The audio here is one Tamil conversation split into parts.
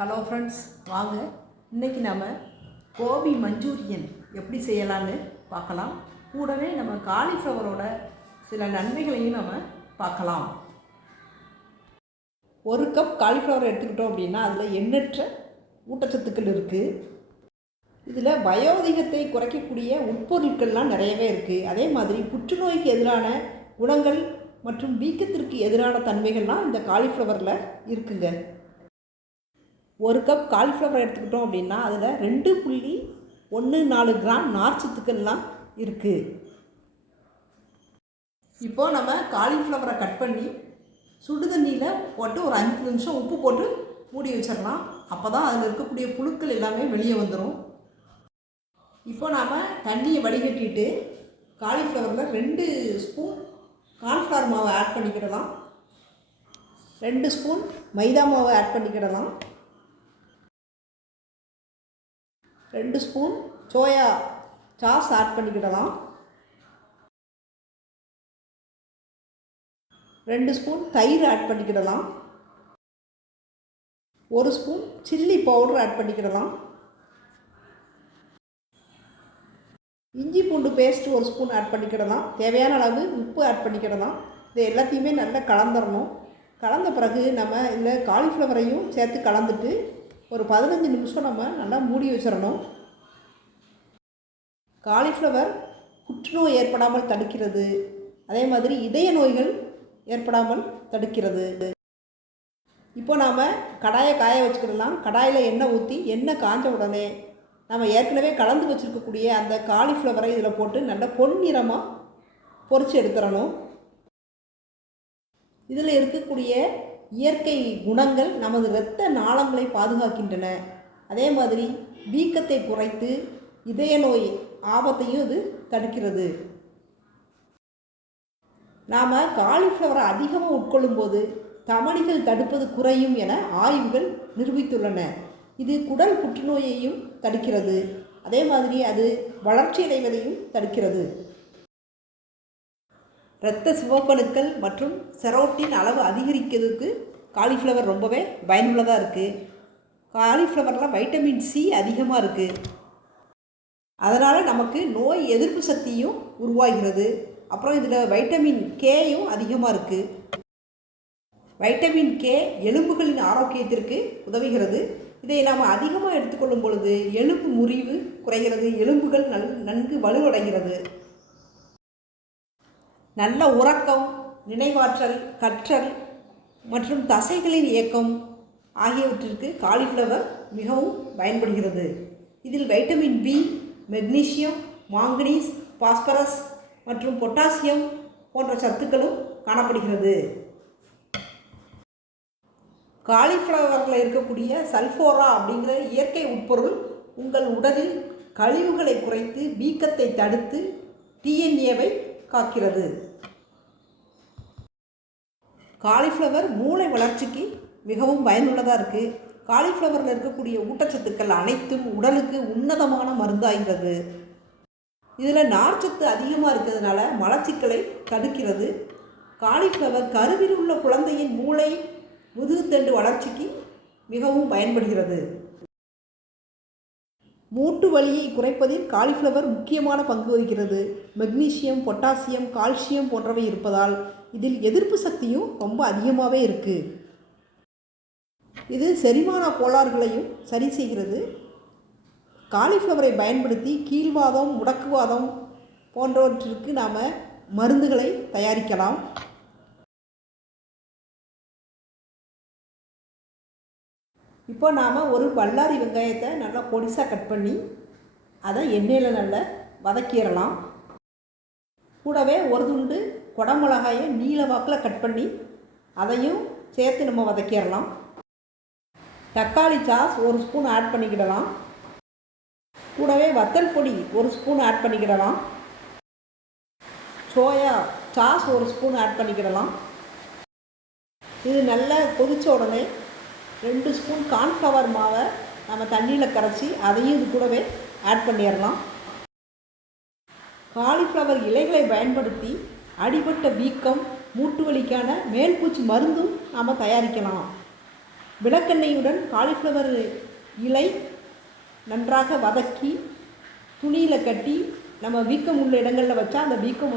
ஹலோ ஃப்ரெண்ட்ஸ், வாங்க இன்றைக்கி நம்ம கோபி மஞ்சூரியன் எப்படி செய்யலான்னு பார்க்கலாம். கூடவே நம்ம காலிஃப்ளவரோட சில நன்மைகளையும் நம்ம பார்க்கலாம். ஒரு கப் காலிஃப்ளவர் எடுத்துக்கிட்டோம் அப்படின்னா அதில் எண்ணற்ற ஊட்டச்சத்துக்கள் இருக்குது. இதில் வயோதிகத்தை குறைக்கக்கூடிய உட்பொருட்கள்லாம் நிறையவே இருக்குது. அதே மாதிரி புற்றுநோய்க்கு எதிரான குணங்கள் மற்றும் வீக்கத்திற்கு எதிரான தன்மைகள்லாம் இந்த காலிஃப்ளவரில் இருக்குங்க. ஒரு கப் காலிஃப்ளவர் எடுத்துக்கிட்டோம் அப்படின்னா அதில் 2.14 கிராம் நார்ச்சத்துக்கள்லாம் இருக்குது. இப்போது நம்ம காலிஃப்ளவரை கட் பண்ணி சுடு தண்ணியில் போட்டு ஒரு 5 நிமிஷம் உப்பு போட்டு மூடி வச்சிடலாம். அப்போ தான் அதில் இருக்கக்கூடிய புழுக்கள் எல்லாமே வெளியே வந்துடும். இப்போ நாம் தண்ணியை வடிகட்டிட்டு காலிஃப்ளவரில் 2 ஸ்பூன் கார்ன்ஃப்ளவர் மாவை ஆட் பண்ணிக்கிடலாம், 2 ஸ்பூன் மைதா மாவை ஆட் பண்ணிக்கிடலாம், 2 ஸ்பூன் சோயா சாஸ் ஆட் பண்ணிக்கிடலாம், 2 ஸ்பூன் தயிர் ஆட் பண்ணிக்கிடலாம், 1 ஸ்பூன் சில்லி பவுடர் ஆட் பண்ணிக்கிடலாம், இஞ்சி பூண்டு பேஸ்ட் 1 ஸ்பூன் ஆட் பண்ணிக்கிடலாம், தேவையான அளவு உப்பு ஆட் பண்ணிக்கிடலாம். இது எல்லாத்தையுமே நல்லா கலந்துடணும். கலந்த பிறகு நம்ம இதில் காலிஃப்ளவரையும் சேர்த்து கலந்துட்டு ஒரு 15 நிமிஷம் நம்ம நல்லா மூடி வச்சிடணும். காலிஃப்ளவர் புற்றுநோய் ஏற்படாமல் தடுக்கிறது, அதே மாதிரி இதய நோய்கள் ஏற்படாமல் தடுக்கிறது. இப்போ நாம் கடாயை காய வச்சுக்கிடலாம். கடாயில் எண்ணெய் ஊற்றி எண்ணெய் காஞ்ச உடனே நம்ம ஏற்கனவே கலந்து வச்சுருக்கக்கூடிய அந்த காலிஃப்ளவரை இதில் போட்டு நல்லா பொன்னிறமாக பொரித்து எடுத்துடணும். இதில் இருக்கக்கூடிய இயற்கை குணங்கள் நமது இரத்த நாளங்களை பாதுகாக்கின்றன. அதே மாதிரி வீக்கத்தை குறைத்து இதய நோய் ஆபத்தையும் இது தடுக்கிறது. நாம் காலிஃப்ளவரை அதிகமாக உட்கொள்ளும்போது தமனிகள் தடுப்பது குறையும் என ஆய்வுகள் நிரூபித்துள்ளன. இது குடல் புற்றுநோயையும் தடுக்கிறது. அதே மாதிரி அது வளர்ச்சி அடைவதையும் தடுக்கிறது. இரத்த சிவப்பணுக்கள் மற்றும் செரோட்டின் அளவு அதிகரிக்கிறதுக்கு காலிஃப்ளவர் ரொம்பவே பயனுள்ளதாக இருக்குது. காலிஃப்ளவரில் வைட்டமின் சி அதிகமாக இருக்குது. அதனால் நமக்கு நோய் எதிர்ப்பு சக்தியும் உருவாகிறது. அப்புறம் இதில் வைட்டமின் கேயும் அதிகமாக இருக்குது. வைட்டமின் கே எலும்புகளின் ஆரோக்கியத்திற்கு உதவுகிறது. இதை நாம் அதிகமாக எடுத்துக்கொள்ளும் பொழுது எலும்பு முறிவு குறைகிறது, எலும்புகள் நன்கு வலுவடைகிறது. நல்ல உறக்கம், நினைவாற்றல், கற்றல் மற்றும் தசைகளின் இயக்கம் ஆகியவற்றிற்கு காலிஃப்ளவர் மிகவும் பயன்படுகிறது. இதில் vitamin B, magnesium, manganese, phosphorus மற்றும் பொட்டாசியம் போன்ற சத்துக்களும் காணப்படுகிறது. காலிஃப்ளவரில் இருக்கக்கூடிய சல்ஃபோரா அப்படிங்கிற இயற்கை உட்பொருள் உங்கள் உடலில் கழிவுகளை குறைத்து வீக்கத்தை தடுத்து டிஎன்ஏவை காக்கிறது. காலிஃப்ளவர் மூளை வளர்ச்சிக்கு மிகவும் பயனுள்ளதாக இருக்குது. காலிஃப்ளவரில் இருக்கக்கூடிய ஊட்டச்சத்துக்கள் அனைத்தும் உடலுக்கு உன்னதமான மருந்தாகிறது. இதில் நார்ச்சத்து அதிகமாக இருக்கிறதுனால மலச்சிக்கலை தடுக்கிறது. காலிஃப்ளவர் கருவில் உள்ள குழந்தையின் மூளை முதுகுத்தண்டு வளர்ச்சிக்கு மிகவும் பயன்படுகிறது. மூட்டு வலியை குறைப்பதில் காலிஃப்ளவர் முக்கியமான பங்கு வகிக்கிறது. மெக்னீசியம், பொட்டாசியம், கால்சியம் போன்றவை இருப்பதால் இதில் எதிர்ப்பு சக்தியும் ரொம்ப அதிகமாகவே இருக்குது. இது செரிமான கோளாறுகளையும் சரி செய்கிறது. காலிஃப்ளவரை பயன்படுத்தி கீழ்வாதம், முடக்குவாதம் போன்றவற்றிற்கு நாம் மருந்துகளை தயாரிக்கலாம். இப்போ நாம் ஒரு பல்லாரி வெங்காயத்தை நல்லா பொடிசாக கட் பண்ணி அதை எண்ணெயில் நல்லா வதக்கிடலாம். கூடவே ஒரு துண்டு குடமிளகாயை நீல வாக்கில் கட் பண்ணி அதையும் சேர்த்து நம்ம வதக்கிடலாம். தக்காளி சாஸ் 1 ஸ்பூன் ஆட் பண்ணிக்கிடலாம். கூடவே வத்தல் பொடி 1 ஸ்பூன் ஆட் பண்ணிக்கிடலாம். சோயா சாஸ் 1 ஸ்பூன் ஆட் பண்ணிக்கிடலாம். இது நல்லா கொதித்த உடனே 2 ஸ்பூன் கார்ன்ஃப்ளவர் மாவை நம்ம தண்ணியில் கரைச்சி அதையும் இது கூடவே ஆட் பண்ணிடலாம். காலிஃப்ளவர் இலைகளை பயன்படுத்தி அடிபட்ட வீக்கம், மூட்டு வலிக்கான மேல்பூச்சி மருந்தும் நாம் தயாரிக்கலாம். விளக்கெண்ணெயுடன் காலிஃப்ளவர் இலை நன்றாக வதக்கி துணியில் கட்டி நம்ம வீக்கம் உள்ள இடங்களில் வச்சா அந்த வீக்கம்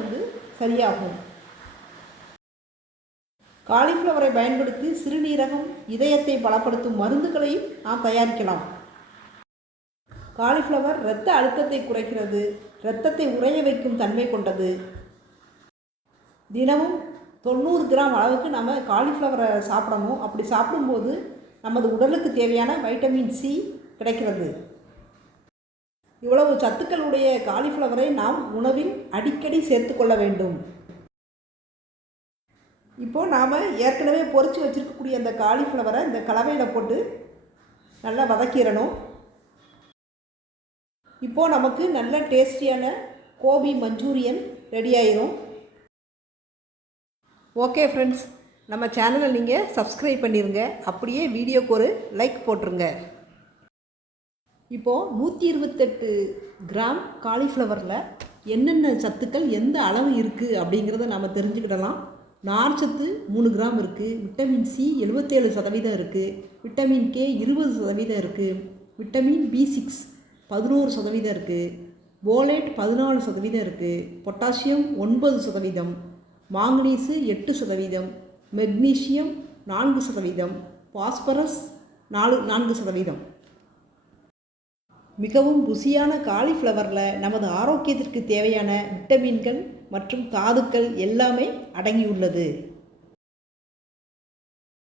சரியாகும். காலிஃப்ளவரை பயன்படுத்தி சிறுநீரகம், இதயத்தை பலப்படுத்தும் மருந்துகளையும் நாம் தயாரிக்கலாம். காலிஃப்ளவர் இரத்த அழுத்தத்தை குறைக்கிறது, இரத்தத்தை உறைய வைக்கும் தன்மை கொண்டது. தினமும் 90 கிராம் அளவுக்கு நம்ம காலிஃப்ளவரை சாப்பிடணும். அப்படி சாப்பிடும்போது நமது உடலுக்கு தேவையான வைட்டமின் சி கிடைக்கிறது. இவ்வளவு சத்துக்களுடைய காலிஃப்ளவரை நாம் உணவில் அடிக்கடி சேர்த்து கொள்ள வேண்டும். இப்போது நாம் ஏற்கனவே பொரித்து வச்சுருக்கக்கூடிய அந்த காலிஃப்ளவரை இந்த கலவையில் போட்டு நல்லா வதக்கிடணும். இப்போது நமக்கு நல்ல டேஸ்டியான கோபி மஞ்சூரியன் ரெடி ஆயிரும். ஓகே ஃப்ரெண்ட்ஸ், நம்ம சேனலை நீங்கள் சப்ஸ்கிரைப் பண்ணிடுங்க. அப்படியே வீடியோக்கு ஒரு லைக் போட்டுருங்க. இப்போது 128 கிராம் காலிஃப்ளவரில் என்னென்ன சத்துக்கள் எந்த அளவு இருக்குது அப்படிங்கிறத நம்ம தெரிஞ்சுக்கிடலாம். நார்ச்சத்து 3 கிராம் இருக்குது, விட்டமின் சி 77% இருக்குது, விட்டமின் கே 20% இருக்குது, விட்டமின் பி6 11% இருக்குது, போலேட் 14% இருக்குது, பொட்டாசியம் 9%, மாங்கனீசு 8%, மெக்னீசியம் 4%, பாஸ்பரஸ் 4%. மிகவும் ருசியான காலிஃப்ளவரில் நமது ஆரோக்கியத்திற்கு தேவையான விட்டமின்கள் மற்றும் தாதுக்கள் எல்லாமே அடங்கியுள்ளது.